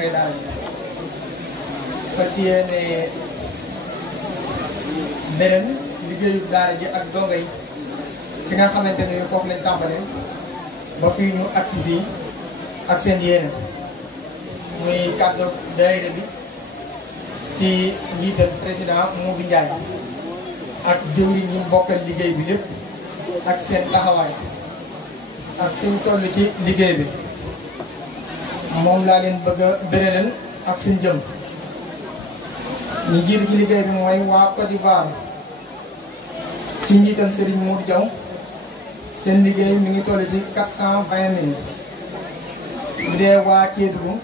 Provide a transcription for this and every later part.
dongay daara ji fas yéene beneen liggéeyu daara ji ak donga yi fi nga xamante ne foofu lañ tàmbalee ba fii ñu agsi fii ak seen yéene muy kàddu daayira bi ci njiital président Modou Ndiaye ak jëwriñ ñi bokkal liggéey bi lépp ak seen taxawaay ak fi ñu toll ci liggéey bi moom laa leen bëgg a bërelal ak fi ñu jëm. ñu jiitu ci liggéey bi mooy waa Côte d'Ivoire ci njiital Serigne Modou Diaw seen liggéey mi ngi toll ci 420 000 bu dee waa Kédougou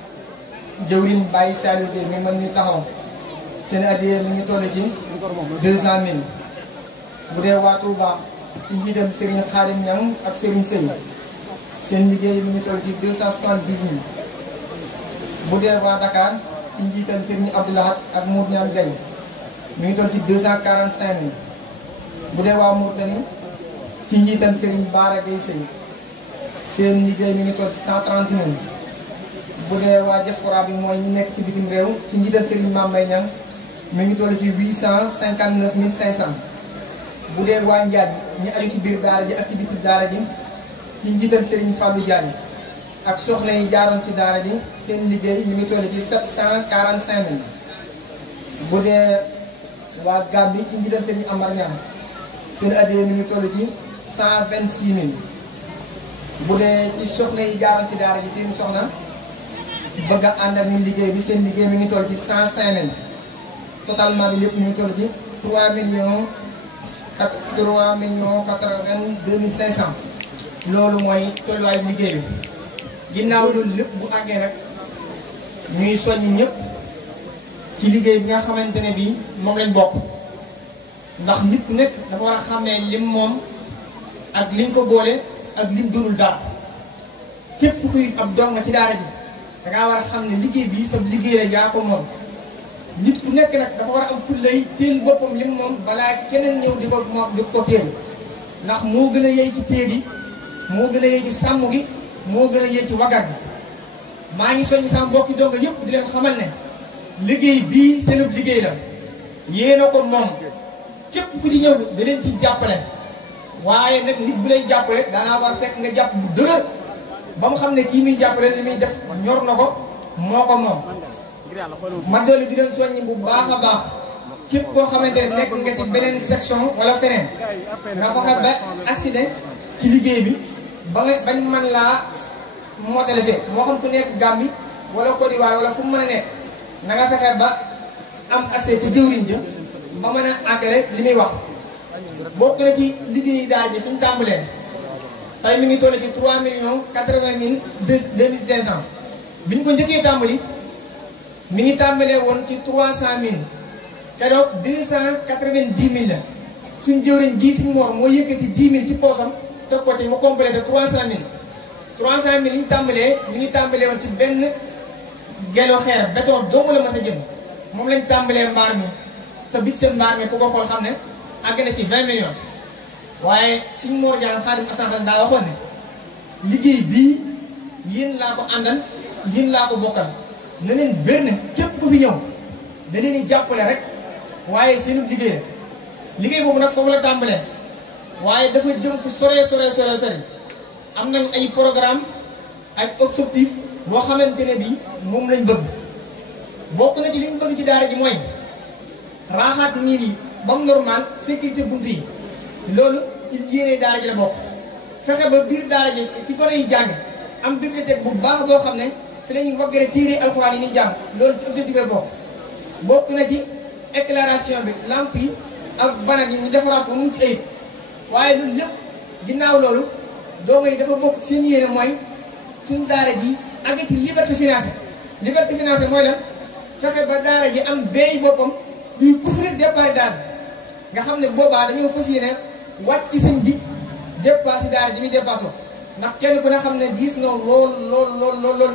jëwriñ Baye Saliou Gueye mi mën ñu taxaw seen addiya mi ngi toll ci 200 000 bu dee waa Touba ci njiital Serigne Khadim Niang ak Serigne Seye seen liggéey mi ngi toll ci 270 000 bu dee waa Dakar ci njiital Serigne Abdoulahat ak Mour Niang Gaye mi ngi toll ci 245 000 bu dee waa Mourtani ci njiital Serigne Bara Gaye Seye seen liggéey mi ngi toll ci 130 000 bu dee waa diaspora bi mooy ñu nekk ci bitim réew ci njiital Serigne Mame Mbaye Niang mi ngi toll ci 859 500 bu dee waa Njaaj ñi aju ci biir daara ji ak ci bitim daara ji ci njiital Serigne Fallou Diagne ak soxna yi jaaroon ci daara ji seen liggéey mi ngi toll ci 745 000 bu dee waa Gambie ci njiital Serigne Amar Niang seen addiya mi ngi toll ci 126 000 bu dee ci soxna yi jaaroon ci daara ji seen soxna bëgg a ànd ak ñun liggéey bi seen liggéey mi ngi toll ci 105 000 totalement bi lépp mi ngi toll ci 3 millions 82 500 loolu mooy tolluwaayu liggéey bi. ginnaaw loolu lépp bu àggee nag ñuy soññi ñëpp ci liggéey bi nga xamante ne bii moom lañ bokk ndax nit ku nekk dafa war a xàmmee lim moom ak liñ ko boole ak lim dunul dara képp kuy ab dong ci daara ji dangaa war a xam ne liggéey bii sa liggéey la yaa ko moom nit ku nekk nag dafa war a am fullay téel boppam lim moom balaa keneen ñëw di ko téel ndax moo gën a yey ci téel yi moo gën a yey ci sàmm gi moo gën a yee ci waggar bi maa ngi soññ sama mbokki donga yëpp di leen xamal ne liggéey bii seenub liggéey la yéena ko moom képp ku di ñëw da leen ci jàppale waaye nag nit bu lay jàppale dangaa war fekk nga jàpp bu dëgër ba mu xam ne kii muy jàppale li muy def ñor na ko moo ko moom ma dolli di leen soññ bu baax a baax képp koo xamante ne nekk nga ci beneen section wala feneen nga fexe ba accident ci liggéey bi ba nga bañ man laa mottali fee moo xam ku nekk Gambie wala Côte d'Ivoire wala fu mu mën a nekk na nga fexe ba am accès ci jëwriñ ja ba mën a àggale li muy wax. bokk na ci liggéeyi daara ji fi ñu tàmbalee tey mi ngi toll ci 3 millions 80 2500 bi ñu ko njëkkee tàmbali mi ngi tàmbalee woon ci 300 000 keroog 290 000 la suñ jëwriñ ji suñ moor moo yëkkati 10 000 ci poosam. teg ko ci mu complété 300 000 300 000 yi ñu tàmbalee mi ngi tàmbalee woon ci benn gelo xeer béton dong la ma sa jëm moom lañ tàmbalee mbaar mi te bit seen mbaar mi ku ko xool xam ne àgg na ci 20 millions waaye suñ Mor Diagne Xaadim Asansan daa waxoon ne liggéey bii yéen laa ko àndal yéen laa ko bokkal na leen bér ne képp ku fi ñëw da leen di jàppale rek waaye seenu liggéey la liggéey boobu nag foofu la tàmbalee waaye dafa jëm fu sore am nañ ay programme ak objectif boo xamante ne bii moom lañ bëgg bokk na ci li ñu bëgg ci daara ji mooy raaxaat miir yi ba mu normal sécurité bunt yi loolu ci yéene daara ji la bokk fexe ba biir daara ji fi gone yi jàng am bibliothèque bu baax boo xam ne fi la ñuy waggare téere alxuraan yi ñuy jàng loolu ci objectif la bokk na ci éclairage bi lampe yi ak banag yi ñu defaraat ko mu ci ayib waaye loolu lépp ginnaaw loolu doomu yi dafa bokk seen yéene mooy suñu daara ji àgg ci liberté financière mooy la fexe ba daara ji am béy boppam yuy couvrir dépense daara nga xam ne boobaa dañoo fas yéene wàcc ci sëñ bi dépense daara ji muy dépassé ndax kenn ku ne xam ne gis na lool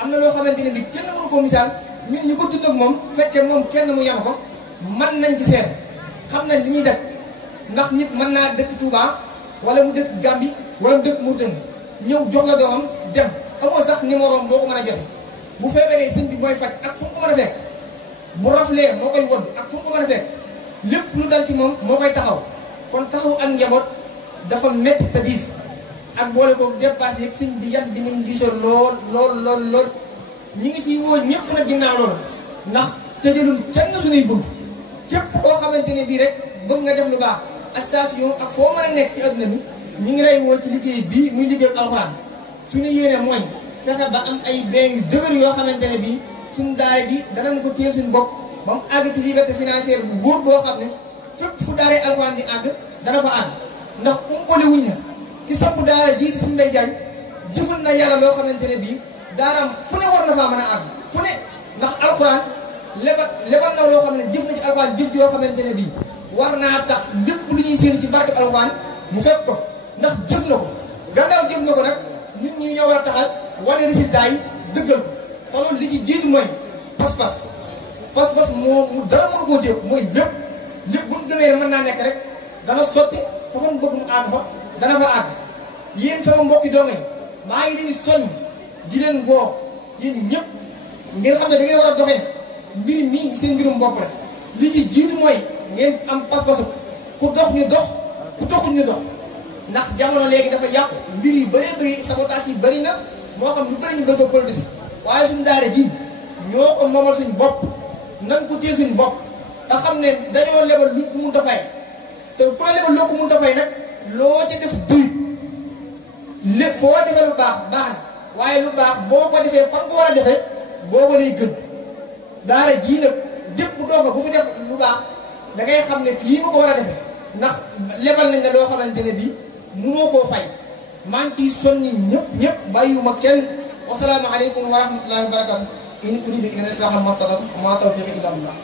am na loo xamante ne bi kenn mënu ko misaal ñun ñu ko dund ak moom fekkee moom kenn mu yam ko man nañ ci seet xam nañ li ñuy def ndax nit mën naa dëkk Touba wala mu dëkk Gambie wala mu dëkk Mauritanie ñëw jox la doomam dem amoo sax numéro boo ko mën a jote bu feebaree sëñ bi mooy faj ak fu mu ko mën a fekk bu raflee moo koy wodd ak fu mu ko mën a fekk lépp lu dal ci moom moo koy taxaw kon taxaw ak njaboot dafa métti te diis ak boole ko dépassé yëg sëñ bi yat bi ni mu diisoo lool ñi ngi ciy woo ñëpp nag ginnaaw loolu ndax tëjalul kenn suñuy bunt képp koo xamante ne bii rek bëgg nga def lu baax station ak foo mën a nekk ci adduna bi ñu ngi lay woo ci liggéey bii muy liggéey alxuraan suñu yéene mooy fexe ba am ay benn yu dëgër yoo xamante ne bii suñu daara ji danañ ko téye suñu bopp ba mu àgg ci liberté financière bu góor boo xam ne fépp fu daaree alxuraan di àgg dana fa àgg ndax umpale wuñ na ki samp daara ji di suñu Mbay Jaañ jëfal na yàlla loo xamante ne bii daaraam fu ne war na faa mën a àgg fu ne ndax alxuraan lebal na loo xam ne jëf na ci alxuraan jëf yoo xamante ne bii war naa tax lépp lu ñuy séen ci barke alxuraan mu fekk ko ndax jëf na ko gannaaw jëf na ko nag nit ñi ñoo war a taxal wane résultat yi dëggal ko te loolu li ci jiitu mooy pas-pas mu dara mënu koo téew mooy lépp bu ñu gëmee ne mën naa nekk rek dana sotti fa fa mu bëgg mu àgg fa dana fa àgg yéen sama mbokki doonga yi maa ngi leen di soññ di leen woo yéen ñëpp ngeen xam ne da ngeen war a doxee mbir mii seen mbirum bopp la li ci jiitu mooy ngeen am pas-pasu ku dox ñu dox ku doxul ñu dox ndax jamono léegi dafa yàqu mbir yu bëree bëri sabotage yi bëri na moo xam lu bëri ñu bëgg a politique waaye suñu daara ji ñoo ko moomal suñu bopp nan ko téye suñu bopp te xam ne dañoo lebal lu ko mun a fay te ku la lebal loo ko mun a fay nag loo ca def duy lépp foo defee lu baax baax na waaye lu baax boo ko defee fan ko war a defee booba lay gën daara jii nag dépp doog bu fi def lu baax da ngay xam ne fii nga ko war a defee ndax lebal nañ la loo xamante ne bii mënoo koo fay maa ngi ciy sonni ñëpp bàyyiwuma kenn wasalaamaaleykum wa rahmatullahi wa barakatu in uridu illa al-islaha ma stata'tu wa ma tawfiqi illa billah